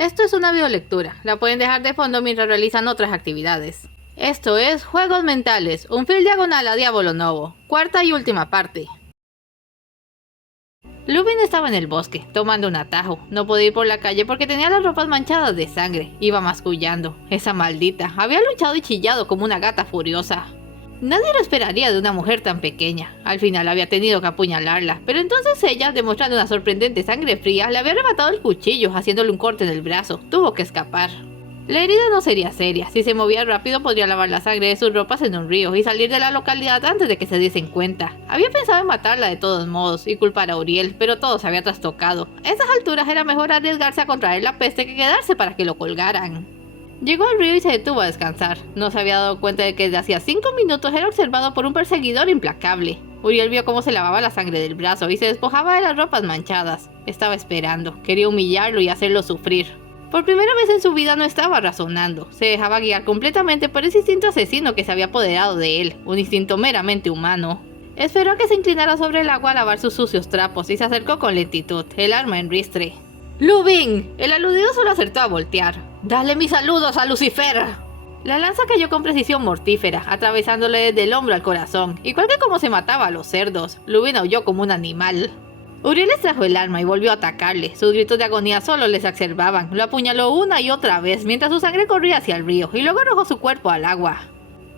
Esto es una videolectura, la pueden dejar de fondo mientras realizan otras actividades. Esto es Juegos Mentales, un film diagonal a Diavolo Novo, cuarta y última parte. Lubin estaba en el bosque, tomando un atajo. No podía ir por la calle porque tenía las ropas manchadas de sangre. Iba mascullando. Esa maldita había luchado y chillado como una gata furiosa. Nadie lo esperaría de una mujer tan pequeña. Al final había tenido que apuñalarla, pero entonces ella, demostrando una sorprendente sangre fría, le había arrebatado el cuchillo, haciéndole un corte en el brazo. Tuvo que escapar. La herida no sería seria. Si se movía rápido podría lavar la sangre de sus ropas en un río y salir de la localidad antes de que se diesen cuenta. Había pensado en matarla de todos modos y culpar a Uriel, pero todo se había trastocado. A esas alturas era mejor arriesgarse a contraer la peste que quedarse para que lo colgaran. Llegó al río y se detuvo a descansar. No se había dado cuenta de que desde hacía 5 minutos era observado por un perseguidor implacable. Uriel vio cómo se lavaba la sangre del brazo y se despojaba de las ropas manchadas. Estaba esperando, quería humillarlo y hacerlo sufrir. Por primera vez en su vida no estaba razonando, se dejaba guiar completamente por ese instinto asesino que se había apoderado de él, un instinto meramente humano. Esperó a que se inclinara sobre el agua a lavar sus sucios trapos y se acercó con lentitud, el arma en ristre. ¡Lubin! El aludido solo acertó a voltear. ¡Dale mis saludos a Lucifer! La lanza cayó con precisión mortífera, atravesándole desde el hombro al corazón, igual que como se mataba a los cerdos. Lubin aulló como un animal. Uriel extrajo el arma y volvió a atacarle. Sus gritos de agonía solo les exacerbaban. Lo apuñaló una y otra vez mientras su sangre corría hacia el río y luego arrojó su cuerpo al agua.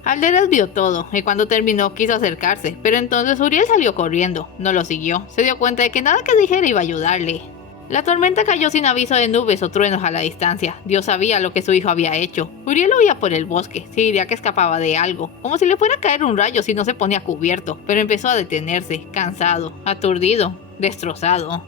Alderas vio todo y cuando terminó quiso acercarse, pero entonces Uriel salió corriendo. No lo siguió. Se dio cuenta de que nada que dijera iba a ayudarle. La tormenta cayó sin aviso de nubes o truenos a la distancia. Dios sabía lo que su hijo había hecho. Uriel huía por el bosque, se diría que escapaba de algo, como si le fuera a caer un rayo si no se ponía cubierto, pero empezó a detenerse, cansado, aturdido, destrozado.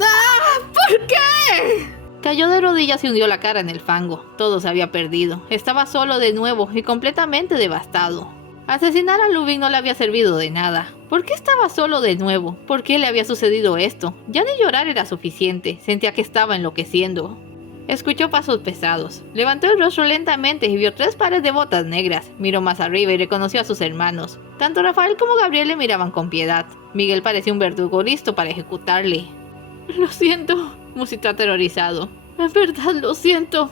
¡Ah! ¿Por qué? Cayó de rodillas y hundió la cara en el fango. Todo se había perdido. Estaba solo de nuevo y completamente devastado. Asesinar a Lubin no le había servido de nada. ¿Por qué estaba solo de nuevo? ¿Por qué le había sucedido esto? Ya ni llorar era suficiente. Sentía que estaba enloqueciendo. Escuchó pasos pesados. Levantó el rostro lentamente y vio 3 pares de botas negras. Miró más arriba y reconoció a sus hermanos. Tanto Rafael como Gabriel le miraban con piedad. Miguel parecía un verdugo listo para ejecutarle. Lo siento, musitó aterrorizado. En verdad lo siento.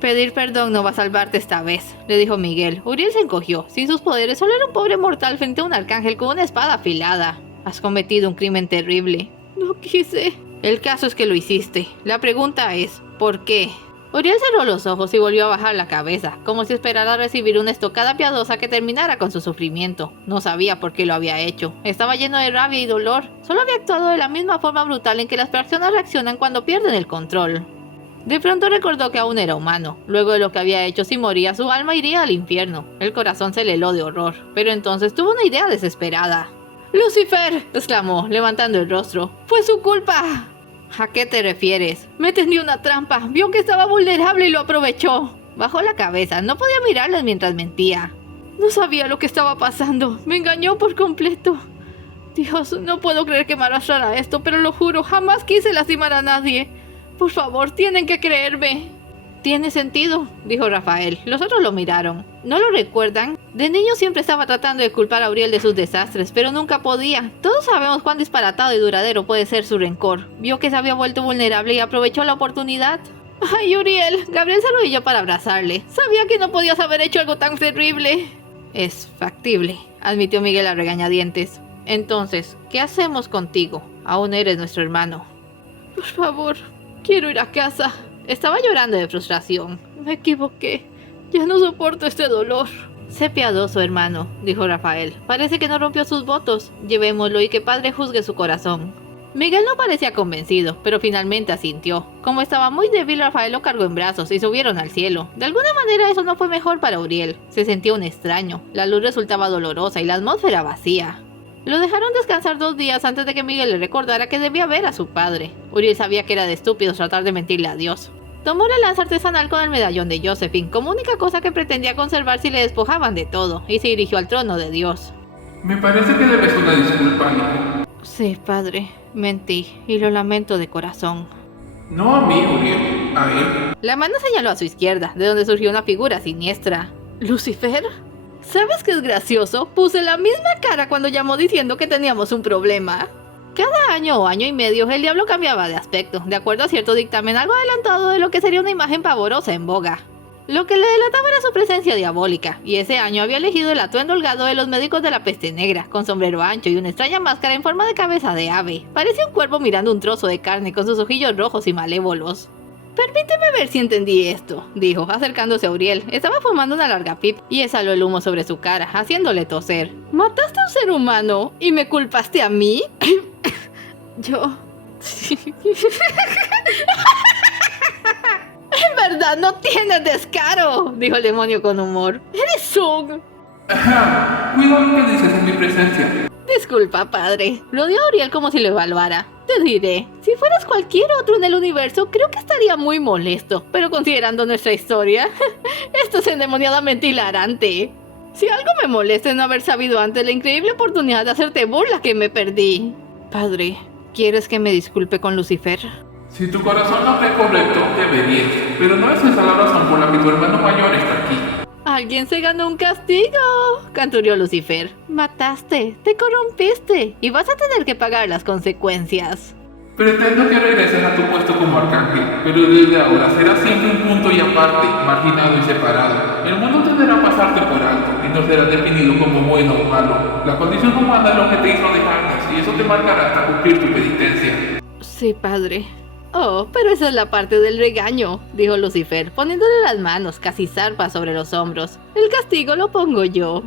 Pedir perdón no va a salvarte esta vez, le dijo Miguel. Uriel se encogió. Sin sus poderes, solo era un pobre mortal frente a un arcángel con una espada afilada. Has cometido un crimen terrible. No quise. El caso es que lo hiciste. La pregunta es, ¿por qué? Uriel cerró los ojos y volvió a bajar la cabeza, como si esperara recibir una estocada piadosa que terminara con su sufrimiento. No sabía por qué lo había hecho. Estaba lleno de rabia y dolor. Solo había actuado de la misma forma brutal en que las personas reaccionan cuando pierden el control. De pronto recordó que aún era humano. Luego de lo que había hecho, si moría, su alma iría al infierno. El corazón se le heló de horror. Pero entonces tuvo una idea desesperada. ¡Lucifer!, exclamó, levantando el rostro. ¡Fue su culpa! ¿A qué te refieres? Me tendió una trampa. Vio que estaba vulnerable y lo aprovechó. Bajó la cabeza. No podía mirarles mientras mentía. No sabía lo que estaba pasando. Me engañó por completo. Dios, no puedo creer que me arrastrara a esto, pero lo juro, jamás quise lastimar a nadie. Por favor, tienen que creerme. Tiene sentido, dijo Rafael. Los otros lo miraron. ¿No lo recuerdan? De niño siempre estaba tratando de culpar a Uriel de sus desastres, pero nunca podía. Todos sabemos cuán disparatado y duradero puede ser su rencor. Vio que se había vuelto vulnerable y aprovechó la oportunidad. ¡Ay, Uriel! Gabriel se arrodilló para abrazarle. Sabía que no podías haber hecho algo tan terrible. Es factible, admitió Miguel a regañadientes. Entonces, ¿qué hacemos contigo? Aún eres nuestro hermano. Por favor, quiero ir a casa. Estaba llorando de frustración. Me equivoqué. Ya no soporto este dolor. Sé piadoso, hermano, dijo Rafael. Parece que no rompió sus votos. Llevémoslo y que Padre juzgue su corazón. Miguel no parecía convencido, pero finalmente asintió. Como estaba muy débil, Rafael lo cargó en brazos y subieron al cielo. De alguna manera eso no fue mejor para Uriel. Se sentía un extraño. La luz resultaba dolorosa y la atmósfera vacía. Lo dejaron descansar 2 días antes de que Miguel le recordara que debía ver a su padre. Uriel sabía que era de estúpidos tratar de mentirle a Dios. Tomó la lanza artesanal con el medallón de Josephine como única cosa que pretendía conservar si le despojaban de todo, y se dirigió al trono de Dios. Me parece que debes una disculpa, ¿no? Sí, padre, mentí, y lo lamento de corazón. No a mí, Uriel, a él. La mano señaló a su izquierda, de donde surgió una figura siniestra. ¿Lucifer? ¿Sabes qué es gracioso? Puse la misma cara cuando llamó diciendo que teníamos un problema. Cada año o año y medio el diablo cambiaba de aspecto, de acuerdo a cierto dictamen algo adelantado de lo que sería una imagen pavorosa en boga. Lo que le delataba era su presencia diabólica, y ese año había elegido el atuendo holgado de los médicos de la peste negra, con sombrero ancho y una extraña máscara en forma de cabeza de ave. Parecía un cuervo mirando un trozo de carne con sus ojillos rojos y malévolos. «Permíteme ver si entendí esto», dijo, acercándose a Uriel. Estaba fumando una larga pipa y exhaló el humo sobre su cara, haciéndole toser. «¿Mataste a un ser humano y me culpaste a mí?» «Yo...» «En verdad no tienes descaro», dijo el demonio con humor. «Eres un...» Ajá, cuidado lo que dices en mi presencia. «Disculpa, padre». Rodeó a Uriel como si lo evaluara. «Te diré, si fueras cualquier otro en el universo, creo que estaría muy molesto. Pero considerando nuestra historia, esto es endemoniadamente hilarante. Si algo me molesta es no haber sabido antes la increíble oportunidad de hacerte burla que me perdí». «Padre, ¿quieres que me disculpe con Lucifer?» Si tu corazón no es correcto, deberías. Pero no es esa la razón por la que tu hermano mayor está aquí. «Alguien se ganó un castigo», canturió Lucifer. «Mataste, te corrompiste y vas a tener que pagar las consecuencias». Pretendo que regreses a tu puesto como arcángel, pero desde ahora serás siempre un punto y aparte, marginado y separado. El mundo tenderá a pasarte por alto y no serás definido como bueno o malo. La condición humana es lo que te hizo dejarnos y eso te marcará hasta cumplir tu penitencia. «Sí, padre». «Oh, pero esa es la parte del regaño», dijo Lucifer, poniéndole las manos, casi zarpas, sobre los hombros. «El castigo lo pongo yo.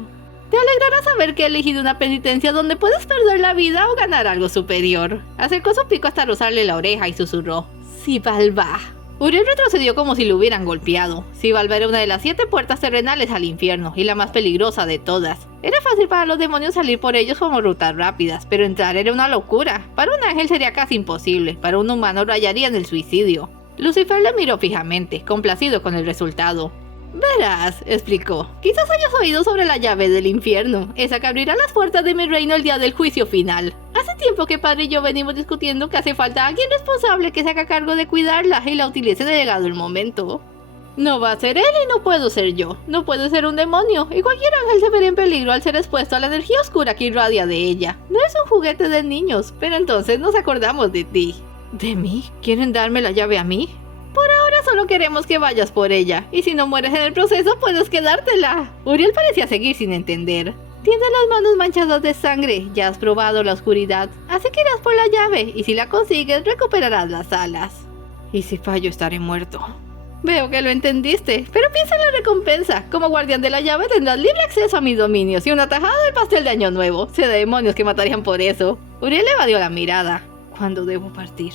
Te alegrará saber que he elegido una penitencia donde puedes perder la vida o ganar algo superior». Acercó su pico hasta rozarle la oreja y susurró: «Xibalba». Uriel retrocedió como si lo hubieran golpeado. Xibalba era una de las 7 puertas terrenales al infierno y la más peligrosa de todas. Era fácil para los demonios salir por ellos como rutas rápidas, pero entrar era una locura. Para un ángel sería casi imposible, para un humano rayaría en el suicidio. Lucifer le miró fijamente, complacido con el resultado. «Verás», explicó, «quizás hayas oído sobre la llave del infierno, esa que abrirá las puertas de mi reino el día del juicio final. Hace tiempo que padre y yo venimos discutiendo que hace falta alguien responsable que se haga cargo de cuidarla y la utilice de llegado el momento. No va a ser él y no puedo ser yo. No puedo ser un demonio, y cualquier ángel se vería en peligro al ser expuesto a la energía oscura que irradia de ella. No es un juguete de niños, pero entonces nos acordamos de ti». «¿De mí? ¿Quieren darme la llave a mí?» «Por ahora solo queremos que vayas por ella, y si no mueres en el proceso puedes quedártela». Uriel parecía seguir sin entender. «Tienes las manos manchadas de sangre, ya has probado la oscuridad, así que irás por la llave, y si la consigues recuperarás las alas». «Y si fallo estaré muerto». «Veo que lo entendiste, pero piensa en la recompensa. Como guardián de la llave tendrás libre acceso a mis dominios y una tajada del pastel de Año Nuevo. Sé de demonios que matarían por eso». Uriel evadió la mirada. «¿Cuándo debo partir?»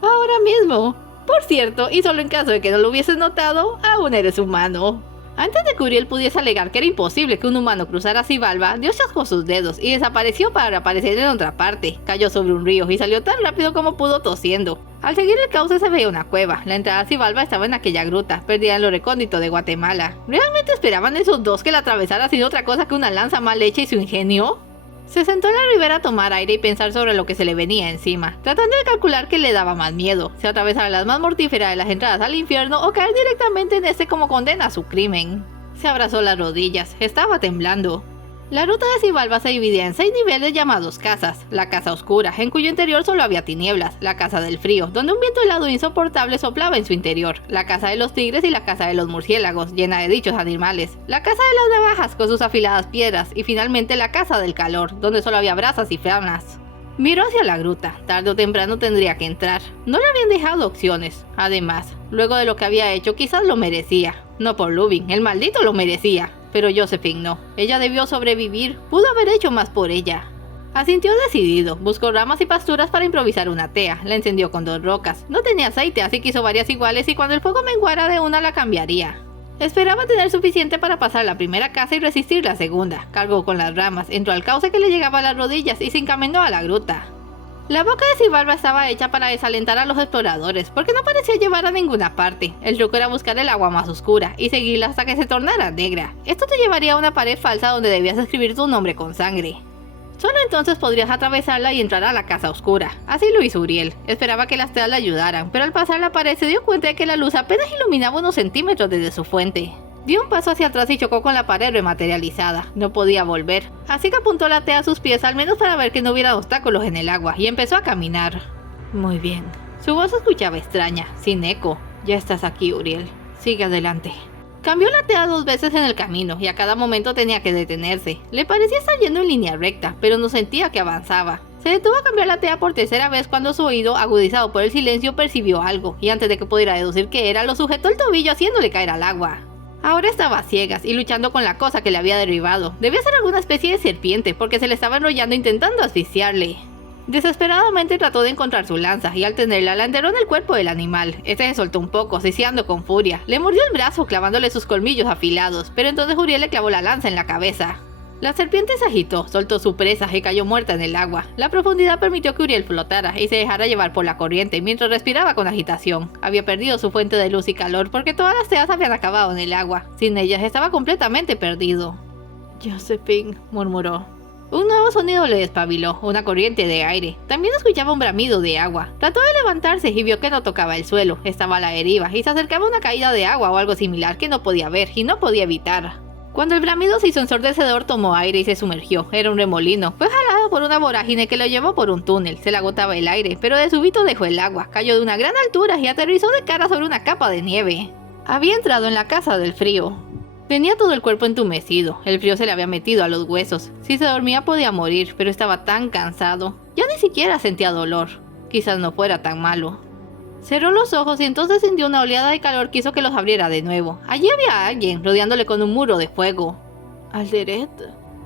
«Ahora mismo. Por cierto, y solo en caso de que no lo hubieses notado, aún eres humano». Antes de que Uriel pudiese alegar que era imposible que un humano cruzara Xibalba, Dios chascó sus dedos y desapareció para reaparecer en otra parte. Cayó sobre un río y salió tan rápido como pudo tosiendo. Al seguir el cauce se veía una cueva. La entrada a Xibalba estaba en aquella gruta, perdida en lo recóndito de Guatemala. ¿Realmente esperaban esos dos que la atravesara sin otra cosa que una lanza mal hecha y su ingenio? Se sentó en la ribera a tomar aire y pensar sobre lo que se le venía encima, tratando de calcular qué le daba más miedo, si atravesar las más mortíferas de las entradas al infierno o caer directamente en este como condena a su crimen. Se abrazó las rodillas, estaba temblando. La ruta de Xibalba se dividía en 6 niveles llamados casas: la casa oscura, en cuyo interior solo había tinieblas; la casa del frío, donde un viento helado e insoportable soplaba en su interior; la casa de los tigres y la casa de los murciélagos, llena de dichos animales; la casa de las navajas con sus afiladas piedras; y finalmente la casa del calor, donde solo había brasas y flamas. Miró hacia la gruta. Tarde o temprano tendría que entrar. No le habían dejado opciones. Además, luego de lo que había hecho, quizás lo merecía. No por Lubin, el maldito lo merecía. Pero Josephine no. Ella debió sobrevivir. Pudo haber hecho más por ella. Asintió decidido. Buscó ramas y pasturas para improvisar una tea. La encendió con 2 rocas. No tenía aceite, así que hizo varias iguales y cuando el fuego menguara de una la cambiaría. Esperaba tener suficiente para pasar la primera casa y resistir la segunda. Cargó con las ramas, entró al cauce que le llegaba a las rodillas y se encaminó a la gruta. La boca de Xibalba estaba hecha para desalentar a los exploradores, porque no parecía llevar a ninguna parte. El truco era buscar el agua más oscura y seguirla hasta que se tornara negra. Esto te llevaría a una pared falsa donde debías escribir tu nombre con sangre. Solo entonces podrías atravesarla y entrar a la casa oscura. Así lo hizo Uriel. Esperaba que las teas le ayudaran, pero al pasar la pared se dio cuenta de que la luz apenas iluminaba unos centímetros desde su fuente. Dio un paso hacia atrás y chocó con la pared rematerializada. No podía volver, así que apuntó la tea a sus pies al menos para ver que no hubiera obstáculos en el agua y empezó a caminar. Muy bien. Su voz se escuchaba extraña, sin eco. Ya estás aquí, Uriel. Sigue adelante. Cambió la tea 2 veces en el camino y a cada momento tenía que detenerse. Le parecía estar yendo en línea recta, pero no sentía que avanzaba. Se detuvo a cambiar la tea por tercera vez cuando su oído, agudizado por el silencio, percibió algo, y antes de que pudiera deducir qué era, lo sujetó el tobillo haciéndole caer al agua. Ahora estaba a ciegas y luchando con la cosa que le había derribado. Debía ser alguna especie de serpiente porque se le estaba enrollando intentando asfixiarle. Desesperadamente trató de encontrar su lanza y al tenerla la enterró en el cuerpo del animal. Este se soltó un poco, siseando con furia. Le mordió el brazo clavándole sus colmillos afilados, pero entonces Uriel le clavó la lanza en la cabeza. La serpiente se agitó, soltó su presa y cayó muerta en el agua. La profundidad permitió que Uriel flotara y se dejara llevar por la corriente mientras respiraba con agitación. Había perdido su fuente de luz y calor porque todas las teas habían acabado en el agua. Sin ellas estaba completamente perdido. Josephine, murmuró. Un nuevo sonido le despabiló, una corriente de aire. También escuchaba un bramido de agua. Trató de levantarse y vio que no tocaba el suelo, estaba a la deriva y se acercaba a una caída de agua o algo similar que no podía ver y no podía evitar. Cuando el bramido se hizo ensordecedor, tomó aire y se sumergió. Era un remolino. Fue jalado por una vorágine que lo llevó por un túnel. Se le agotaba el aire, pero de súbito dejó el agua. Cayó de una gran altura y aterrizó de cara sobre una capa de nieve. Había entrado en la casa del frío. Tenía todo el cuerpo entumecido. El frío se le había metido a los huesos. Si se dormía podía morir, pero estaba tan cansado. Ya ni siquiera sentía dolor. Quizás no fuera tan malo. Cerró los ojos y entonces sintió una oleada de calor que hizo que los abriera de nuevo. Allí había alguien, rodeándole con un muro de fuego. ¿Alderet?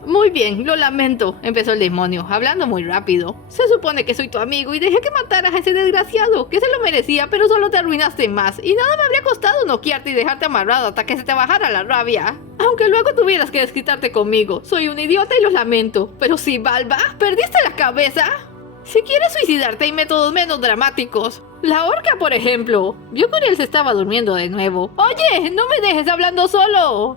Muy bien, lo lamento, empezó el demonio, hablando muy rápido. Se supone que soy tu amigo y dejé que mataras a ese desgraciado, que se lo merecía, pero solo te arruinaste más. Y nada me habría costado noquearte y dejarte amarrado hasta que se te bajara la rabia. Aunque luego tuvieras que desquitarte conmigo. Soy un idiota y lo lamento. Pero sí, Balba, ¿perdiste la cabeza? Si quieres suicidarte hay métodos menos dramáticos. La horca, por ejemplo. Vio que Uriel se estaba durmiendo de nuevo. ¡Oye! ¡No me dejes hablando solo!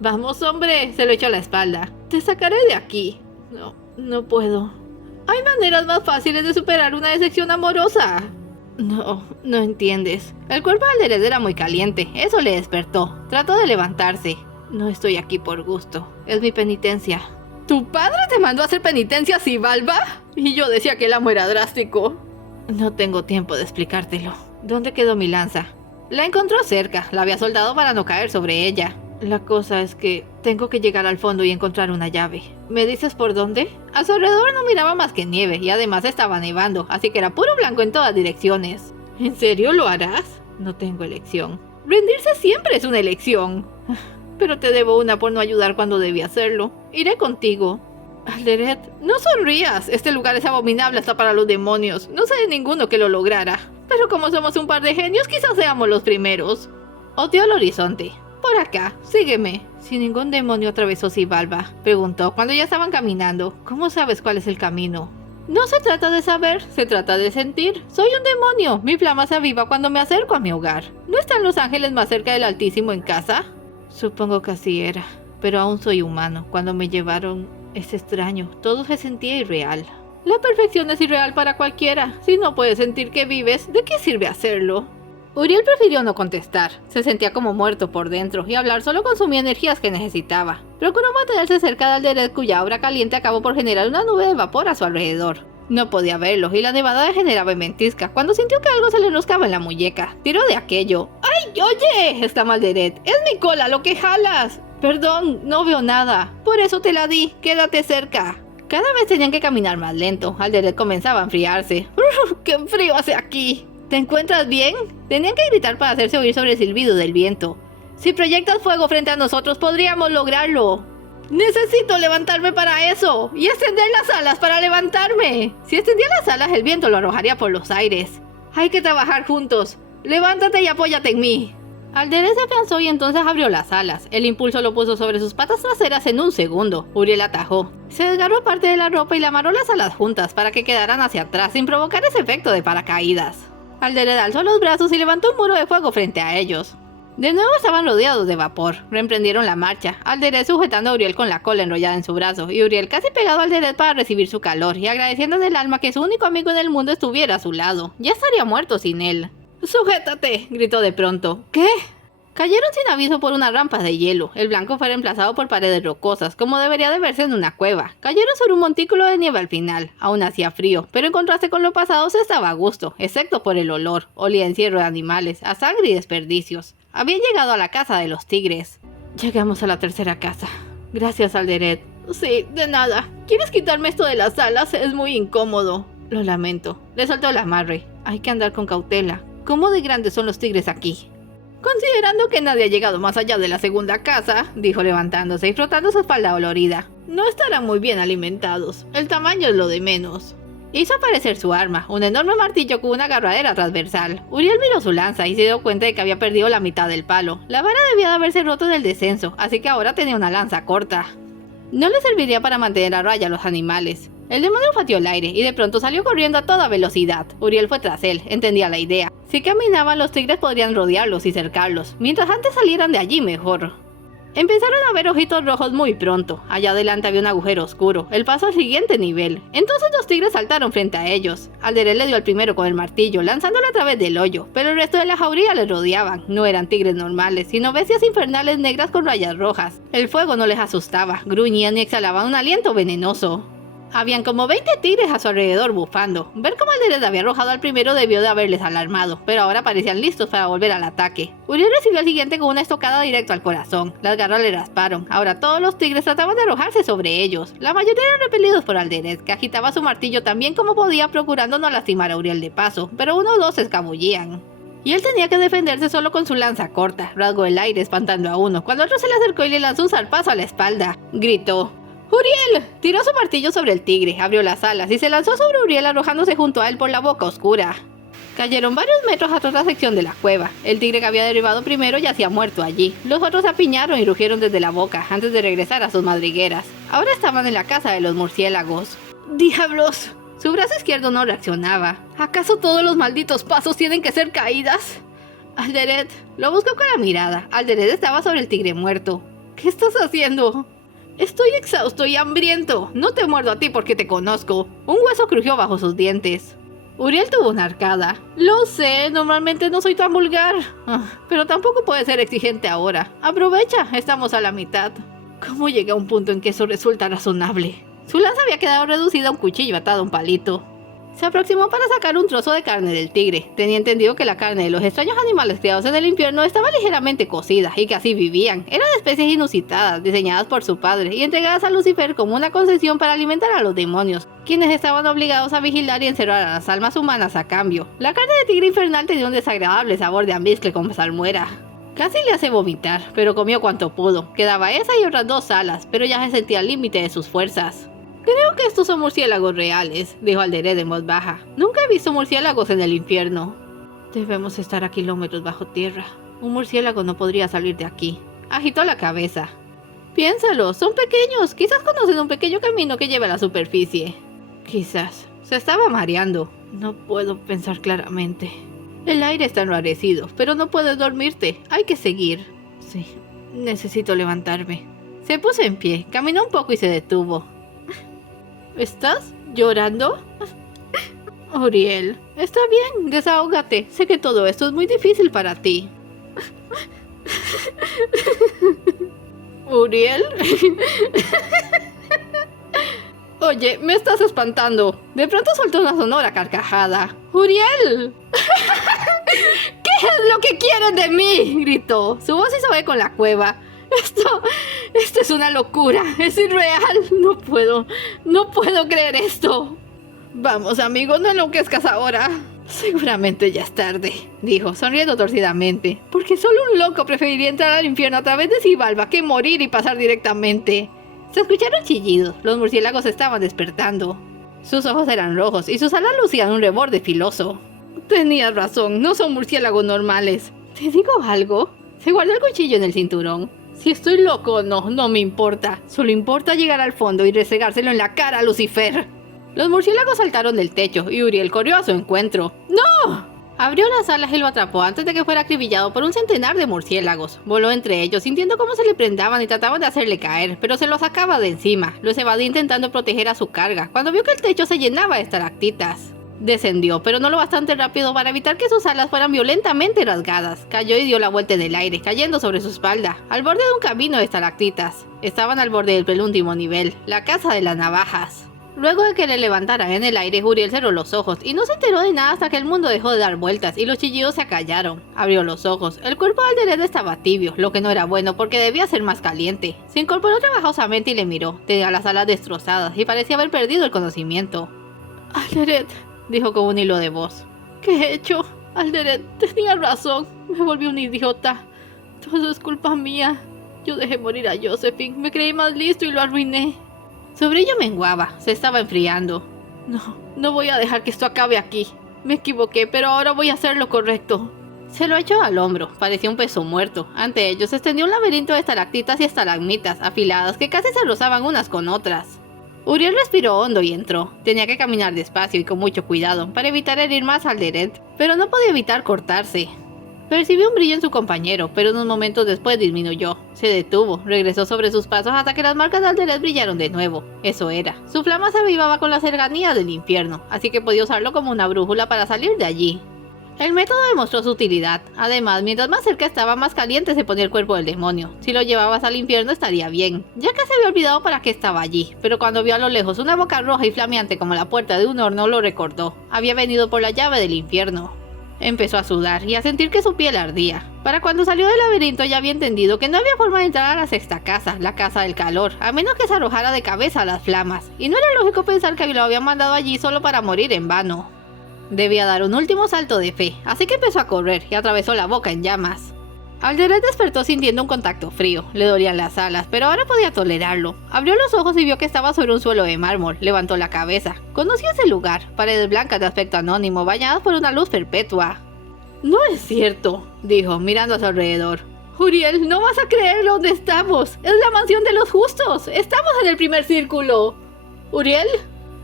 Vamos, hombre. Se lo echó a la espalda. Te sacaré de aquí. No puedo. Hay maneras más fáciles de superar una decepción amorosa. No entiendes. El cuerpo de Alderet era muy caliente. Eso le despertó. Trató de levantarse. No estoy aquí por gusto. Es mi penitencia. ¿Tu padre te mandó a hacer penitencia, Xibalba? Y yo decía que el amo era drástico. No tengo tiempo de explicártelo. ¿Dónde quedó mi lanza? La encontró cerca. La había soldado para no caer sobre ella. La cosa es que tengo que llegar al fondo y encontrar una llave. ¿Me dices por dónde? A su alrededor no miraba más que nieve y además estaba nevando, así que era puro blanco en todas direcciones. ¿En serio lo harás? No tengo elección. Rendirse siempre es una elección. Pero te debo una por no ayudar cuando debí hacerlo. Iré contigo. Alderet, no sonrías. Este lugar es abominable hasta para los demonios. No sé de ninguno que lo lograra. Pero como somos un par de genios, quizás seamos los primeros. Oteó el horizonte. Por acá, sígueme. Si ningún demonio atravesó Xibalba, preguntó cuando ya estaban caminando. ¿Cómo sabes cuál es el camino? No se trata de saber, se trata de sentir. Soy un demonio. Mi flama se aviva cuando me acerco a mi hogar. ¿No están los ángeles más cerca del Altísimo en casa? Supongo que así era, pero aún soy humano. Cuando me llevaron, es extraño, todo se sentía irreal. La perfección es irreal para cualquiera. Si no puedes sentir que vives, ¿de qué sirve hacerlo? Uriel prefirió no contestar. Se sentía como muerto por dentro y hablar solo consumía energías que necesitaba. Procuró mantenerse cerca de Alderet, cuya aura caliente acabó por generar una nube de vapor a su alrededor. No podía verlo y la nevada le generaba en ventisca cuando sintió que algo se le enroscaba en la muñeca. Tiró de aquello. ¡Ay, oye! Exclamó Alderet. ¡Es mi cola lo que jalas! Perdón, no veo nada. Por eso te la di. Quédate cerca. Cada vez tenían que caminar más lento. Alderet comenzaba a enfriarse. ¡Qué frío hace aquí! ¿Te encuentras bien? Tenían que gritar para hacerse oír sobre el silbido del viento. Si proyectas fuego frente a nosotros, podríamos lograrlo. Necesito levantarme para eso y extender las alas para levantarme. Si extendía las alas, el viento lo arrojaría por los aires. Hay que trabajar juntos. Levántate y apóyate en mí. Alderet se afianzó y entonces abrió las alas. El impulso lo puso sobre sus patas traseras en un segundo. Uriel atajó. Se desgarró parte de la ropa y le amarró las alas juntas para que quedaran hacia atrás sin provocar ese efecto de paracaídas. Alderet alzó los brazos y levantó un muro de fuego frente a ellos. De nuevo estaban rodeados de vapor. Reemprendieron la marcha, Alderet sujetando a Uriel con la cola enrollada en su brazo, y Uriel casi pegado a Alderet para recibir su calor, y agradeciendo del alma que su único amigo en el mundo estuviera a su lado. Ya estaría muerto sin él. ¡Sujétate!, gritó de pronto. ¿Qué? Cayeron sin aviso por una rampa de hielo. El blanco fue reemplazado por paredes rocosas, como debería de verse en una cueva. Cayeron sobre un montículo de nieve al final. Aún hacía frío, pero en contraste con lo pasado se estaba a gusto, excepto por el olor. Olía a encierro de animales, a sangre y desperdicios. Habían llegado a la casa de los tigres. Llegamos a la tercera casa. Gracias, Alderet. Sí, de nada. ¿Quieres quitarme esto de las alas? Es muy incómodo. Lo lamento. Le soltó el amarre. Hay que andar con cautela. ¿Cómo de grandes son los tigres aquí? Considerando que nadie ha llegado más allá de la segunda casa, dijo levantándose y frotando su espalda dolorida, no estarán muy bien alimentados. El tamaño es lo de menos. Hizo aparecer su arma, un enorme martillo con una agarradera transversal. Uriel miró su lanza y se dio cuenta de que había perdido la mitad del palo. La vara debía de haberse roto en el descenso, así que ahora tenía una lanza corta. No le serviría para mantener a raya a los animales. El demonio olfateó el aire y de pronto salió corriendo a toda velocidad. Uriel fue tras él, entendía la idea. Si caminaban, los tigres podrían rodearlos y cercarlos. Mientras antes salieran de allí, mejor. Empezaron a ver ojitos rojos muy pronto. Allá adelante había un agujero oscuro, el paso al siguiente nivel. Entonces los tigres saltaron frente a ellos. Alderet le dio al primero con el martillo, lanzándolo a través del hoyo, pero el resto de la jauría les rodeaban. No eran tigres normales, sino bestias infernales negras con rayas rojas. El fuego no les asustaba, gruñían y exhalaban un aliento venenoso. Habían como 20 tigres a su alrededor bufando. Ver cómo Alderet había arrojado al primero debió de haberles alarmado, pero ahora parecían listos para volver al ataque. Uriel recibió al siguiente con una estocada directo al corazón. Las garras le rasparon. Ahora todos los tigres trataban de arrojarse sobre ellos. La mayoría eran repelidos por Alderet, que agitaba su martillo tan bien como podía, procurando no lastimar a Uriel de paso, pero uno o dos se escabullían. Y él tenía que defenderse solo con su lanza corta. Rasgó el aire espantando a uno, cuando otro se le acercó y le lanzó un zarpazo a la espalda. Gritó: ¡Uriel! Tiró su martillo sobre el tigre, abrió las alas y se lanzó sobre Uriel, arrojándose junto a él por la boca oscura. Cayeron varios metros hasta otra sección de la cueva. El tigre que había derribado primero yacía muerto allí. Los otros se apiñaron y rugieron desde la boca antes de regresar a sus madrigueras. Ahora estaban en la casa de los murciélagos. ¡Diablos! Su brazo izquierdo no reaccionaba. ¿Acaso todos los malditos pasos tienen que ser caídas? Alderet lo buscó con la mirada. Alderet estaba sobre el tigre muerto. ¿Qué estás haciendo? Estoy exhausto y hambriento. No te muerdo a ti porque te conozco. Un hueso crujió bajo sus dientes. Uriel tuvo una arcada. Lo sé, normalmente no soy tan vulgar. Pero tampoco puede ser exigente ahora. Aprovecha, estamos a la mitad. ¿Cómo llegué a un punto en que eso resulta razonable? Su lanza había quedado reducida a un cuchillo atado a un palito. Se aproximó para sacar un trozo de carne del tigre. Tenía entendido que la carne de los extraños animales criados en el infierno estaba ligeramente cocida y que así vivían. Eran especies inusitadas, diseñadas por su padre y entregadas a Lucifer como una concesión para alimentar a los demonios, quienes estaban obligados a vigilar y encerrar a las almas humanas a cambio. La carne de tigre infernal tenía un desagradable sabor de almizcle con salmuera. Casi le hace vomitar, pero comió cuanto pudo. Quedaba esa y otras 2 alas, pero ya se sentía al límite de sus fuerzas. Creo que estos son murciélagos reales, dijo Alderet en voz baja. Nunca he visto murciélagos en el infierno. Debemos estar a kilómetros bajo tierra. Un murciélago no podría salir de aquí. Agitó la cabeza. Piénsalo, son pequeños. Quizás conocen un pequeño camino que lleva a la superficie. Quizás. Se estaba mareando. No puedo pensar claramente. El aire está enrarecido, pero no puedes dormirte. Hay que seguir. Sí, necesito levantarme. Se puso en pie, caminó un poco y se detuvo. ¿Estás llorando? Uriel, está bien, desahógate. Sé que todo esto es muy difícil para ti. ¿Uriel? Oye, me estás espantando. De pronto soltó una sonora carcajada. ¡Uriel! ¿Qué es lo que quieres de mí? Gritó. Su voz hizo eco en la cueva. Esto es una locura, es irreal, no puedo creer esto. Vamos, amigo, no enloquezcas ahora. Seguramente ya es tarde, dijo, sonriendo torcidamente, porque solo un loco preferiría entrar al infierno a través de Xibalba que morir y pasar directamente. Se escucharon chillidos, los murciélagos estaban despertando. Sus ojos eran rojos y sus alas lucían un reborde filoso. Tenías razón, no son murciélagos normales. ¿Te digo algo? Se guardó el cuchillo en el cinturón. Si estoy loco o no, no me importa. Solo importa llegar al fondo y restregárselo en la cara a Lucifer. Los murciélagos saltaron del techo y Uriel corrió a su encuentro. ¡No! Abrió las alas y lo atrapó antes de que fuera acribillado por un centenar de murciélagos. Voló entre ellos, sintiendo cómo se le prendaban y trataban de hacerle caer, pero se los sacaba de encima. Los evadía intentando proteger a su carga, cuando vio que el techo se llenaba de estalactitas. Descendió, pero no lo bastante rápido para evitar que sus alas fueran violentamente rasgadas. Cayó y dio la vuelta en el aire, cayendo sobre su espalda, al borde de un camino de estalactitas. Estaban al borde del penúltimo nivel, la casa de las navajas. Luego de que le levantaran en el aire, Uriel cerró los ojos y no se enteró de nada hasta que el mundo dejó de dar vueltas y los chillidos se acallaron. Abrió los ojos. El cuerpo de Alderet estaba tibio, lo que no era bueno porque debía ser más caliente. Se incorporó trabajosamente y le miró. Tenía las alas destrozadas y parecía haber perdido el conocimiento. Alderet, dijo con un hilo de voz. ¿Qué he hecho? Alderet, tenía razón. Me volví un idiota. Todo es culpa mía. Yo dejé morir a Josephine. Me creí más listo y lo arruiné. Su brillo menguaba, se estaba enfriando. No voy a dejar que esto acabe aquí. Me equivoqué, pero ahora voy a hacer lo correcto. Se lo echó al hombro, parecía un peso muerto. Ante ellos se extendió un laberinto de estalactitas y estalagmitas afiladas que casi se rozaban unas con otras. Uriel respiró hondo y entró. Tenía que caminar despacio y con mucho cuidado para evitar herir más a Alderet, pero no podía evitar cortarse. Percibió un brillo en su compañero, pero unos momentos después disminuyó. Se detuvo, regresó sobre sus pasos hasta que las marcas de Alderet brillaron de nuevo. Eso era. Su flama se avivaba con la cercanía del infierno, así que podía usarlo como una brújula para salir de allí. El método demostró su utilidad. Además, mientras más cerca estaba, más caliente se ponía el cuerpo del demonio. Si lo llevabas al infierno estaría bien. Ya que se había olvidado para qué estaba allí, pero cuando vio a lo lejos una boca roja y flameante como la puerta de un horno, lo recordó. Había venido por la llave del infierno. Empezó a sudar y a sentir que su piel ardía. Para cuando salió del laberinto ya había entendido que no había forma de entrar a la sexta casa, la casa del calor, a menos que se arrojara de cabeza a las flamas. Y no era lógico pensar que lo habían mandado allí solo para morir en vano. Debía dar un último salto de fe, así que empezó a correr y atravesó la boca en llamas. Alderet despertó sintiendo un contacto frío, le dolían las alas, pero ahora podía tolerarlo. Abrió los ojos y vio que estaba sobre un suelo de mármol, levantó la cabeza. Conoció ese lugar, paredes blancas de aspecto anónimo, bañadas por una luz perpetua. No es cierto, dijo, mirando a su alrededor. Uriel, no vas a creer dónde estamos. Es la mansión de los justos. Estamos en el primer círculo. ¿Uriel?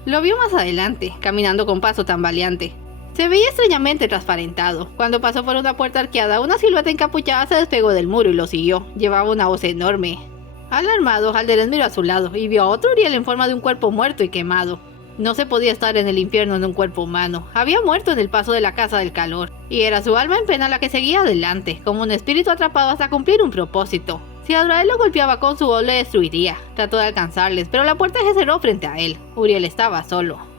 Lo vio más adelante, caminando con paso tambaleante. Se veía extrañamente transparentado. Cuando pasó por una puerta arqueada, una silueta encapuchada se despegó del muro y lo siguió. Llevaba una voz enorme. Alarmado, Alderet miró a su lado y vio a otro Uriel en forma de un cuerpo muerto y quemado. No se podía estar en el infierno en un cuerpo humano. Había muerto en el paso de la casa del calor. Y era su alma en pena la que seguía adelante, como un espíritu atrapado hasta cumplir un propósito. Si Azrael lo golpeaba con su voz, le destruiría. Trató de alcanzarles, pero la puerta se cerró frente a él. Uriel estaba solo.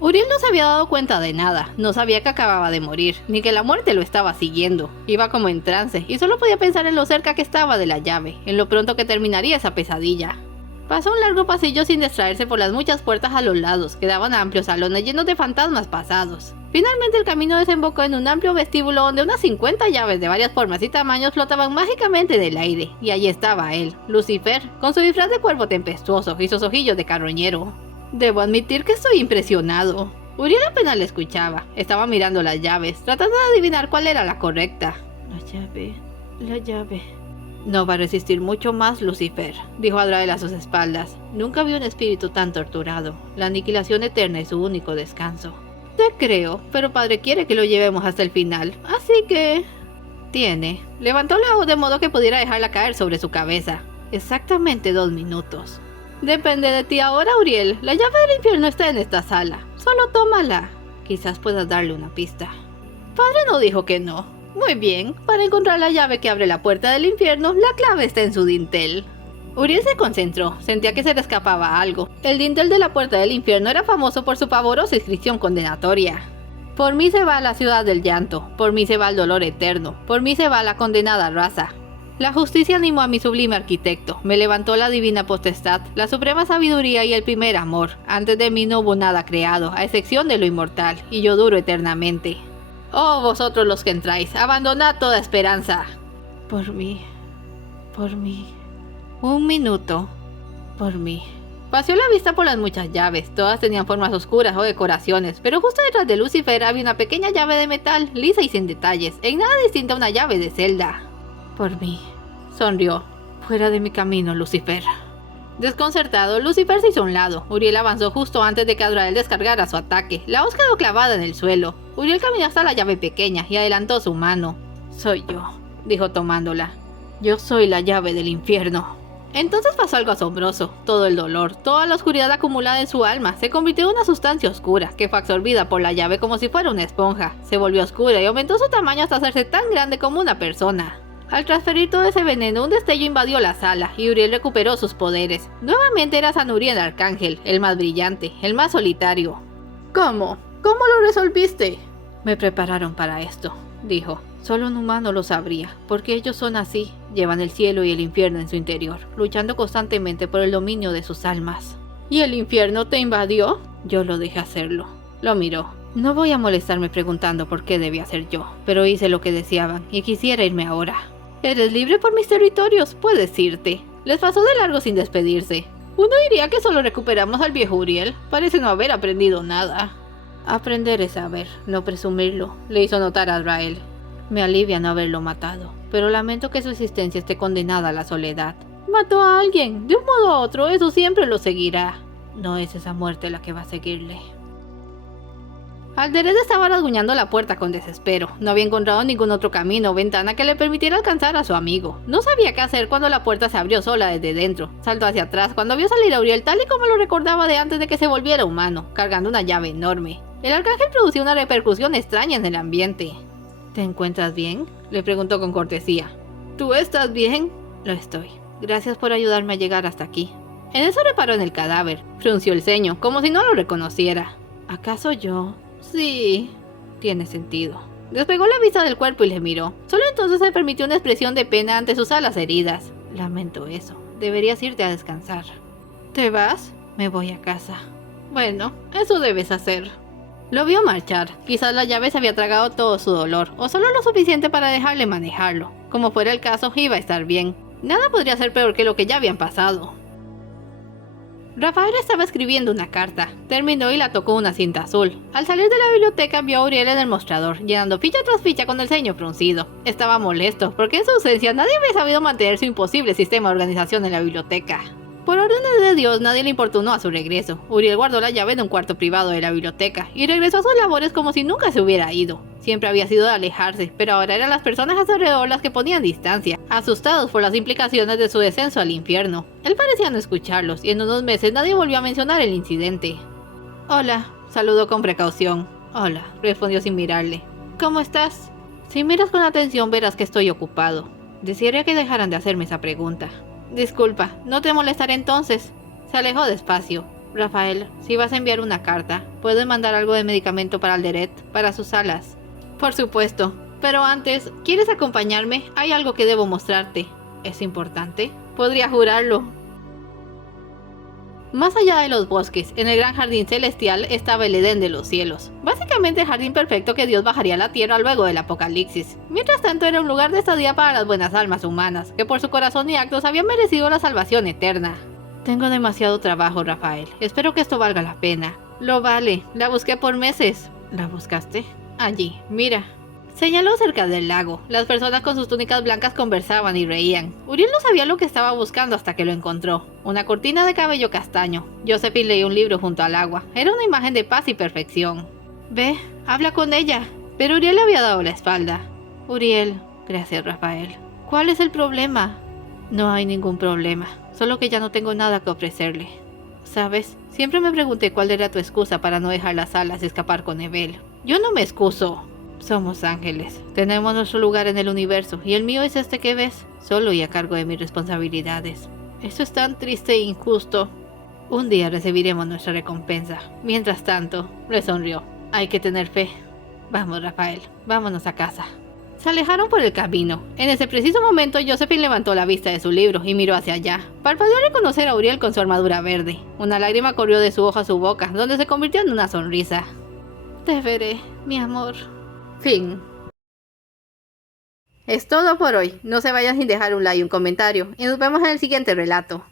Uriel no se había dado cuenta de nada, no sabía que acababa de morir, ni que la muerte lo estaba siguiendo. Iba como en trance, y solo podía pensar en lo cerca que estaba de la llave, en lo pronto que terminaría esa pesadilla. Pasó un largo pasillo sin distraerse por las muchas puertas a los lados, que daban a amplios salones llenos de fantasmas pasados. Finalmente el camino desembocó en un amplio vestíbulo donde unas 50 llaves de varias formas y tamaños flotaban mágicamente en el aire, y allí estaba él, Lucifer, con su disfraz de cuervo tempestuoso y sus ojillos de carroñero. Debo admitir que estoy impresionado. Uriel apenas le escuchaba. Estaba mirando las llaves, tratando de adivinar cuál era la correcta. La llave. No va a resistir mucho más, Lucifer, dijo Azrael a sus espaldas. Nunca vi un espíritu tan torturado. La aniquilación eterna es su único descanso. Te creo, pero padre quiere que lo llevemos hasta el final, así que... Levantó la voz de modo que pudiera dejarla caer sobre su cabeza. Exactamente 2 minutos. Depende de ti ahora, Uriel. La llave del infierno está en esta sala. Solo tómala. Quizás puedas darle una pista. Padre no dijo que no. Muy bien. Para encontrar la llave que abre la puerta del infierno, la clave está en su dintel. Uriel se concentró. Sentía que se le escapaba algo. El dintel de la puerta del infierno era famoso por su pavorosa inscripción condenatoria. Por mí se va la ciudad del llanto. Por mí se va el dolor eterno. Por mí se va la condenada raza. La justicia animó a mi sublime arquitecto, me levantó la divina potestad, la suprema sabiduría y el primer amor. Antes de mí no hubo nada creado, a excepción de lo inmortal, y yo duro eternamente. Oh, vosotros los que entráis, abandonad toda esperanza. Por mí. 1 minuto. Por mí. Paseó la vista por las muchas llaves, todas tenían formas oscuras o decoraciones, pero justo detrás de Lucifer había una pequeña llave de metal, lisa y sin detalles, en nada distinta a una llave de celda. Por mí, sonrió. Fuera de mi camino, Lucifer. Desconcertado, Lucifer se hizo a un lado. Uriel avanzó justo antes de que Azrael descargara su ataque. La hoz quedó clavada en el suelo. Uriel caminó hasta la llave pequeña y adelantó su mano. Soy yo, dijo tomándola. Yo soy la llave del infierno. Entonces pasó algo asombroso. Todo el dolor, toda la oscuridad acumulada en su alma se convirtió en una sustancia oscura que fue absorbida por la llave como si fuera una esponja. Se volvió oscura y aumentó su tamaño hasta hacerse tan grande como una persona. Al transferir todo ese veneno, un destello invadió la sala y Uriel recuperó sus poderes. Nuevamente era San Uriel Arcángel, el más brillante, el más solitario. ¿Cómo? ¿Cómo lo resolviste? Me prepararon para esto, dijo. Solo un humano lo sabría, porque ellos son así, llevan el cielo y el infierno en su interior, luchando constantemente por el dominio de sus almas. ¿Y el infierno te invadió? Yo lo dejé hacerlo. Lo miró. No voy a molestarme preguntando por qué debía ser yo, pero hice lo que deseaban y quisiera irme ahora. Eres libre por mis territorios, puedes irte. Les pasó de largo sin despedirse. Uno diría que solo recuperamos al viejo Uriel, parece no haber aprendido nada. Aprender es saber, no presumirlo, le hizo notar a Azrael. Me alivia no haberlo matado, pero lamento que su existencia esté condenada a la soledad. Mató a alguien, de un modo u otro, eso siempre lo seguirá. No es esa muerte la que va a seguirle. Alderet estaba rasguñando la puerta con desespero. No había encontrado ningún otro camino o ventana que le permitiera alcanzar a su amigo. No sabía qué hacer cuando la puerta se abrió sola desde dentro. Saltó hacia atrás cuando vio salir a Uriel tal y como lo recordaba de antes de que se volviera humano, cargando una llave enorme. El arcángel producía una repercusión extraña en el ambiente. ¿Te encuentras bien?, le preguntó con cortesía. ¿Tú estás bien? Lo estoy. Gracias por ayudarme a llegar hasta aquí. En eso reparó en el cadáver. Frunció el ceño, como si no lo reconociera. ¿Acaso yo? Sí, tiene sentido. Despegó la vista del cuerpo y le miró. Solo entonces se permitió una expresión de pena ante sus alas heridas. Lamento eso. Deberías irte a descansar. ¿Te vas? Me voy a casa. Bueno, eso debes hacer. Lo vio marchar. Quizás la llave se había tragado todo su dolor, o solo lo suficiente para dejarle manejarlo. Como fuera el caso, iba a estar bien. Nada podría ser peor que lo que ya habían pasado. Rafael estaba escribiendo una carta. Terminó y la tocó una cinta azul. Al salir de la biblioteca vio a Uriel en el mostrador, llenando ficha tras ficha con el ceño fruncido. Estaba molesto, porque en su ausencia nadie había sabido mantener su imposible sistema de organización en la biblioteca. Por órdenes de Dios, nadie le importunó a su regreso. Uriel guardó la llave en un cuarto privado de la biblioteca y regresó a sus labores como si nunca se hubiera ido. Siempre había sido de alejarse, pero ahora eran las personas a su alrededor las que ponían distancia, asustados por las implicaciones de su descenso al infierno. Él parecía no escucharlos y en unos meses nadie volvió a mencionar el incidente. Hola, saludó con precaución. Hola, respondió sin mirarle. ¿Cómo estás? Si miras con atención verás que estoy ocupado. Desearía que dejaran de hacerme esa pregunta. Disculpa, no te molestaré entonces. Se alejó despacio. Rafael, si vas a enviar una carta, ¿puedes mandar algo de medicamento para Alderet, para sus alas? Por supuesto, pero antes, ¿quieres acompañarme? Hay algo que debo mostrarte. ¿Es importante? Podría jurarlo. Más allá de los bosques, en el gran jardín celestial, estaba el Edén de los cielos. Básicamente el jardín perfecto que Dios bajaría a la tierra luego del apocalipsis. Mientras tanto era un lugar de estadía para las buenas almas humanas, que por su corazón y actos habían merecido la salvación eterna. Tengo demasiado trabajo, Rafael. Espero que esto valga la pena. Lo vale. La busqué por meses. ¿La buscaste? Allí, mira. Señaló cerca del lago. Las personas con sus túnicas blancas conversaban y reían. Uriel no sabía lo que estaba buscando hasta que lo encontró. Una cortina de cabello castaño. Josephine leía un libro junto al agua. Era una imagen de paz y perfección. Ve, habla con ella. Pero Uriel le había dado la espalda. Uriel, gracias Rafael. ¿Cuál es el problema? No hay ningún problema. Solo que ya no tengo nada que ofrecerle. ¿Sabes? Siempre me pregunté cuál era tu excusa para no dejar las alas y escapar con Evel. Yo no me excuso. Somos ángeles. Tenemos nuestro lugar en el universo y el mío es este que ves, solo y a cargo de mis responsabilidades. Eso es tan triste e injusto. Un día recibiremos nuestra recompensa. Mientras tanto, le sonrió. Hay que tener fe. Vamos, Rafael, vámonos a casa. Se alejaron por el camino. En ese preciso momento, Josephine levantó la vista de su libro y miró hacia allá. Parpadeó al reconocer a Uriel con su armadura verde. Una lágrima corrió de su ojo a su boca, donde se convirtió en una sonrisa. Te veré, mi amor. Fin. Es todo por hoy. No se vayan sin dejar un like y un comentario. Y nos vemos en el siguiente relato.